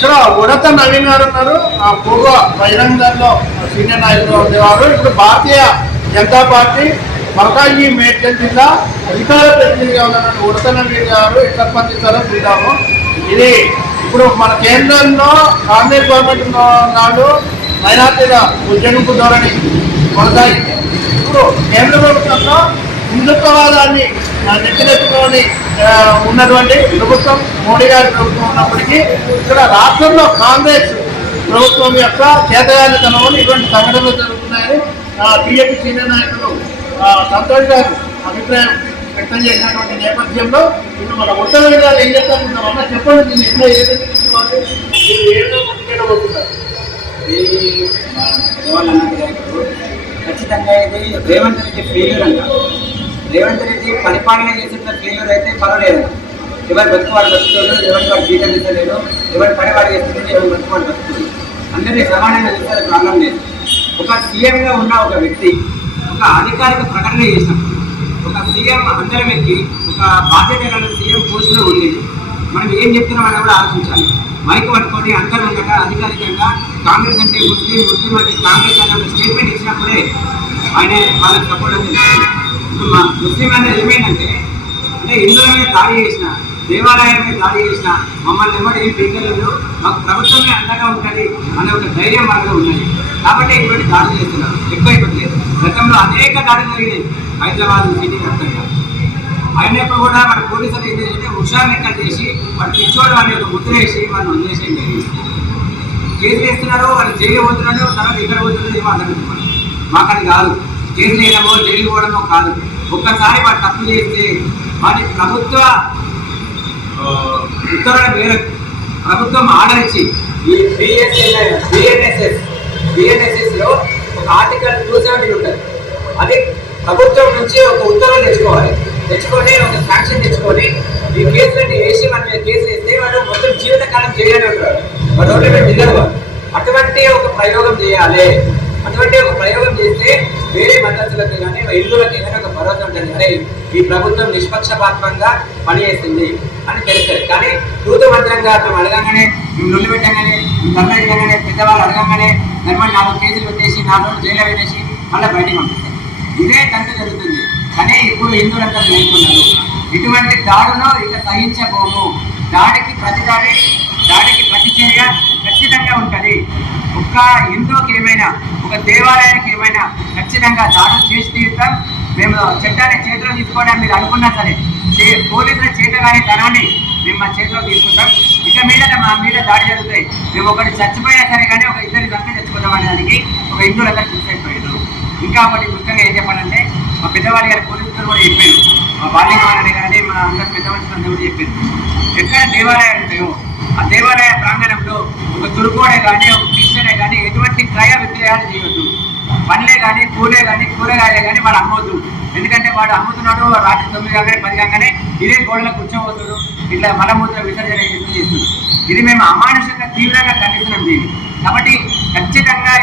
ఇక్కడ ఉడత నవీన్ గారు ఉన్నారు. పూర్వ బహిరంగంలో సీనియర్ నాయకులు ఉండేవారు. ఇప్పుడు భారతీయ జనతా పార్టీ మరకాయి మేడ్చల్ జిల్లా అధికార ప్రతినిధిగా ఉన్నటువంటి ఉడత నవీన్ గారు ఎక్కడ స్పందిస్తారో చూద్దాము. ఇది ఇప్పుడు మన కేంద్రంలో కాంగ్రెస్ గవర్నమెంట్ నాడు మైనార్టీల ఉద్యమింపు ధోరణి కొనసాగింది. ఇప్పుడు కేంద్ర ప్రభుత్వంలో హిందుత్వవాదాన్ని నెత్తినెత్తుకొని ఉన్నటువంటి ప్రభుత్వం మోడీ గారి ప్రభుత్వం ఉన్నప్పటికీ ఇక్కడ రాష్ట్రంలో కాంగ్రెస్ ప్రభుత్వం యొక్క చేతగానితనం ఇటువంటి సంఘటనలు జరుగుతున్నాయని బీజేపీ సీనియర్ నాయకులు సంతోష్ గారు అభిప్రాయం వ్యక్తం చేసినటువంటి నేపథ్యంలో ఇప్పుడు మన ఉత్తర విధాలు ఏం చెప్తారు చెప్పండి. దీన్ని ఎట్లా ఖచ్చితంగా ఇది రేవంత్ రెడ్డి ఫెయిల్యూర్ అంట. రేవంత్ రెడ్డి పరిపాలన చేసిన ఫెయిల్యూర్ అయితే పర్వాలేదు. ఎవరు బతుకువాడు బతుకుతాడు, ఎవరి వాడు జీతం ఇస్తలేడు, ఎవరి పని వాడు చేస్తుంది, ఎవరు బతుకువాడు బతుకుతుంది. అందరినీ సమానంగా చూస్తే ప్రాబ్లం లేదు. ఒక సీఎంగా ఉన్న ఒక వ్యక్తి ఒక అధికారిక ప్రకటన చేసినప్పుడు ఒక సీఎం అందరం ఎక్కి ఒక బాధ్యత గల సీఎం పోస్టులో ఉంది. మనం ఏం చెప్తున్నామని కూడా ఆలోచించాలి. మైక్ పట్టుకొని అందరూ ఉండగా అధికారికంగా కాంగ్రెస్ అంటే ముస్లిం, ముస్లిం అంటే కాంగ్రెస్ అనే స్టేట్మెంట్ ఇచ్చినప్పుడే ఆయన వాళ్ళకి సపోర్ట్ అని తెలుస్తుంది. ఇప్పుడు మా ముస్లిం అనేది ఏమైందంటే అంటే హిందువుల మీద దాడి చేసిన, దేవాలయం మీద దాడి చేసిన మమ్మల్ని ఎవరు ఏం పీకలేదు, మాకు ప్రభుత్వమే అండగా ఉంటుంది అనే ఒక ధైర్యం వాళ్ళలో ఉన్నది. కాబట్టి ఇటువంటి దాడులు చేస్తున్నారు. ఎక్కువైపోతలేదు. గతంలో అనేక దాడులు జరిగినాయి హైదరాబాద్ సిటీ వ్యాప్తంగా. అయినప్పుడు కూడా మన పోలీసులు ఏం చేసి హుషారు లెక్కలు చేసి వాడు పిచ్చోడు వాడి యొక్క ముద్ర వేసి వాళ్ళు వదిలేసేయండి. కేసులు వేస్తున్నారు, వాళ్ళు జైలు పోతున్నారు, తర్వాత ఇక్కడ పోతున్నారు. మాట్లాడుతున్నారు. మాకు అది కాదు. కేసులు వేయడమో జైలు పోవడమో కాదు. ఒక్కసారి వాడు తప్పు చేస్తే వాటి ప్రభుత్వ ఉత్తర్వుల మేరకు ప్రభుత్వం ఆర్డర్ ఇచ్చి ఈ బిఎన్ఎస్ఎస్లో ఒక ఆర్టికల్ 270 ఉంటుంది. అది ప్రభుత్వం నుంచి ఒక ఉత్తర్వులు తెచ్చుకొని ఒక శాంక్షన్ తెచ్చుకొని ఈ కేసులన్నీ వేసి మన మీద కేసులు వేస్తే వాడు మొత్తం జీవితకాలం చేయాలి ఉంటాడు. వాడు రోడ్ల మీద అటువంటి ఒక ప్రయోగం చేయాలి. అటువంటి ఒక ప్రయోగం చేస్తే వేరే మద్దతులకు కానీ హిందువులకు ఏదైనా ఒక భరోసా ఉంటుంది. అరే ఈ ప్రభుత్వం నిష్పక్షపాతంగా పనిచేస్తుంది అని తెలుస్తుంది. కానీ తూతు మంత్రంగా మేము అడగంగానే, మేము నొల్లు పెట్టగానే, మేము ధర్మ చేయగానే, పెద్దవాళ్ళు అడగంగానే ధర్మని 4 కేసులు పెట్టేసి 4 రోజులు జైల్లో పెట్టేసి మళ్ళీ బయటికి పంపిస్తారు. ఇదే తంతు జరుగుతుంది. కానీ ఇప్పుడు హిందువులంతా మేల్కొన్నారు. ఇటువంటి దాడును ఇక సహించబోము. దాడికి ప్రతి చర్య ఖచ్చితంగా ఉంటుంది. ఒక్క హిందువుకి ఏమైనా, ఒక దేవాలయానికి ఏమైనా ఖచ్చితంగా దాడులు చేసి తీరుతాం. మేము చట్టాన్ని చేతిలో తీసుకోవడానికి మీరు అనుకున్నా సరే పోలీసుల చేతగానే ధనాన్ని మేము మా చేతిలో తీసుకుంటాం. ఇక మీద మా మీద దాడి జరుగుతాయి. మేము ఒకటి చచ్చిపోయినా సరే కానీ ఒక ఇద్దరి సంఖ్య తెచ్చుకుంటాం అనే దానికి ఒక హిందువులంతా ఫిక్స్ అయిపోయారు. ఇంకా ఒకటి ముఖ్యంగా ఏం చెప్పాలంటే మా పెద్దవాళ్ళ గారి పోలీసులు కూడా చెప్పారు, మా బాల్యమాలని కానీ మా అందరి పెద్ద మనుషులందరూ కూడా చెప్పారు. ఎక్కడ దేవాలయాలు ఉంటాయో ఆ దేవాలయ ప్రాంగణంలో ఒక తురుకోడే కానీ ఒక క్రిస్టియనే కానీ ఎటువంటి క్రయ విక్రయాలు చేయవద్దు. పండ్లే కానీ పూలే కానీ కూరగాయలే కానీ వాడు అమ్మవద్దు. ఎందుకంటే వాడు అమ్ముతున్నాడు రాత్రి 9 గంటలే 10 గంటనే ఇదే గోడలో కూర్చోబోతుడు, ఇట్లా మలమూత్ర విసర్జన చేస్తుంది. ఇది మేము అమానుషంగా తీవ్రంగా ఖండిస్తున్నాం దీన్ని. కాబట్టి ఖచ్చితంగా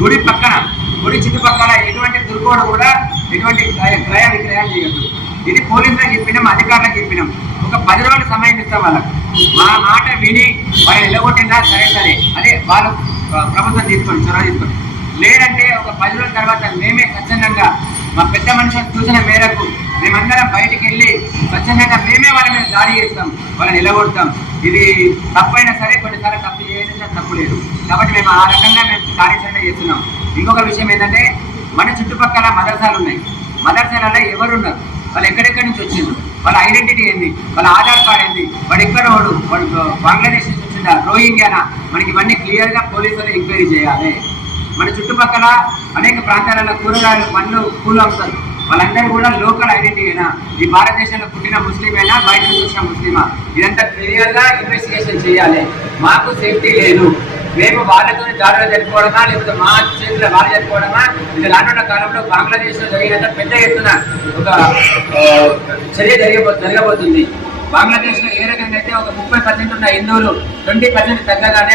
గుడి పక్కన, గుడి చుట్టుపక్కల ఎటువంటి దుర్గోడు కూడా ఎటువంటి క్రయ విక్రయాలు చేయొద్దు. ఇది పోలీసులకు చెప్పినాం, అధికారులకు చెప్పినాం. ఒక 10 రోజులు సమయం ఇస్తాం వాళ్ళకు. మా మాట విని వాళ్ళు నిలగొట్టినా సరే అదే వాళ్ళు ప్రభుత్వం తీసుకోండి, చొరవ తీసుకోండి. లేదంటే ఒక 10 రోజుల తర్వాత మేమే స్వచ్ఛందంగా మా పెద్ద మనుషుల సూచన మేరకు మేమందరం బయటికి వెళ్ళి స్వచ్ఛందంగా మేమే వాళ్ళ మీద దాడి చేస్తాం, వాళ్ళని నిలగొడతాం. ఇది తప్పైనా సరే కొన్నిసార్లు తప్పు చేయడం తప్పు లేదు. కాబట్టి మేము ఆ రకంగా మేము కార్యాచరణ చేస్తున్నాం. ఇంకొక విషయం ఏంటంటే మన చుట్టుపక్కల మదర్సాలు ఉన్నాయి. మదర్సాలలో ఎవరు ఉన్నారు, వాళ్ళు ఎక్కడెక్కడి నుంచి వచ్చిండ్రు, వాళ్ళ ఐడెంటిటీ ఏంది, వాళ్ళ ఆధార్ కార్డ్ ఏంది, వాడు ఎక్కడ వాడు బంగ్లాదేశ్ నుంచి వచ్చిందా, రోహింగ్యానా, మనకి ఇవన్నీ క్లియర్గా పోలీసులు ఎంక్వైరీ చేయాలి. మన చుట్టుపక్కల అనేక ప్రాంతాలలో కూరగాయలు, పండ్లు, పూలు అమ్ముతారు. వాళ్ళందరూ కూడా లోకల్ ఐడెంటిటీనా, ఈ భారతదేశంలో పుట్టిన ముస్లిమేనా, బయట చూసిన ముస్లిమా, ఇదంతా క్లియర్గా ఇన్వెస్టిగేషన్ చేయాలి. మాకు సేఫ్టీ లేదు. మేము వాళ్ళతో దాడులు జరుపుకోవడమా లేకపోతే మా చేతిలో వాళ్ళు జరుపుకోవడమా, ఇది రానున్న కాలంలో బంగ్లాదేశ్లో జరిగినంత పెద్ద ఎత్తున ఒక చర్య జరగబోతుంది. బంగ్లాదేశ్లో ఏ రకంగా అయితే ఒక 30% ఉన్న హిందువులు 20% తగ్గగానే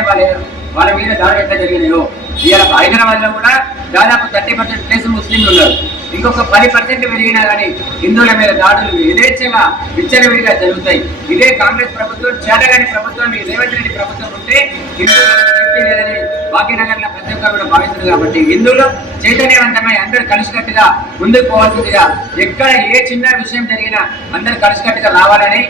వాళ్ళ మీద దాడులు ఎట్లా జరిగినాయో, ఇవాళ హైదరాబాద్లో కూడా దాదాపు 30% ప్లేస్ ముస్లింలు ఉన్నారు. ఇంకొక 10% పెరిగినా కానీ హిందువుల మీద దాడులు యథేచ్ఛగా విచ్చలవిడిగా జరుగుతాయి. ఇదే కాంగ్రెస్ ప్రభుత్వం, చేతగాని ప్రభుత్వం, ఈ రేవంత్ రెడ్డి ప్రభుత్వం ఉంటే హిందువులకు సేఫ్టీ లేదని భాగ్యనగర్ లో ప్రతి ఒక్కరు కూడా భావిస్తుంది. కాబట్టి హిందువులు చైతన్యవంతమై అందరూ కలిసికట్టుగా ముందుకు పోవాల్సిందిగా, ఎక్కడ ఏ చిన్న విషయం జరిగినా అందరూ కలిసికట్టుగా రావాలని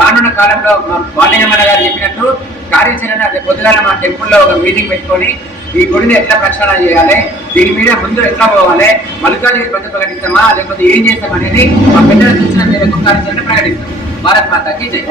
రానున్న కాలంలో మా బాలయ్యమ్మ గారు చెప్పినట్టు కార్యాచరణ పొద్దుగాల మా టెంపుల్లో ఒక మీటింగ్ పెట్టుకొని ఈ గుడిని ఎట్లా ప్రక్షాళన చేయాలి, దీని మీద ముందు ఎట్లా పోవాలి, మల్లికార్జున బంధు ప్రకటిస్తామా లేకపోతే ఏం చేస్తాం అనేది మా పెద్దల సూచన మేరకు కార్యాచరణ ప్రకటిస్తాం. భారత్ మాతాకి జై.